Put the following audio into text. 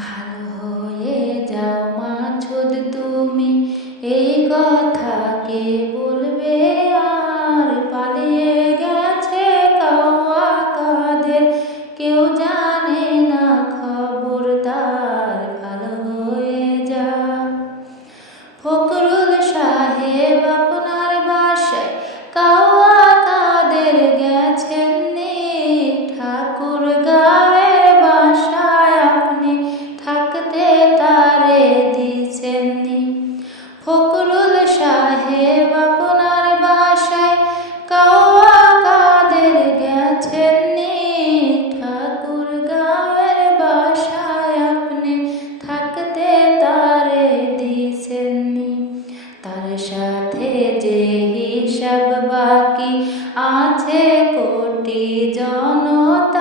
ভালো হয়ে যাও মাছুদ, তুমি এই কথা কে বলবে? আর পালিয়ে গেছে কাওয়া কাদের? কেউ জানে না খবরদার ভালো হয়ে যাও ফকরুল গেছেন নি ঠাকুর গাঁয়ের বাসায় আপনি। থাকতে তারে যে হিসাব বাকি আছে কোটি জনতার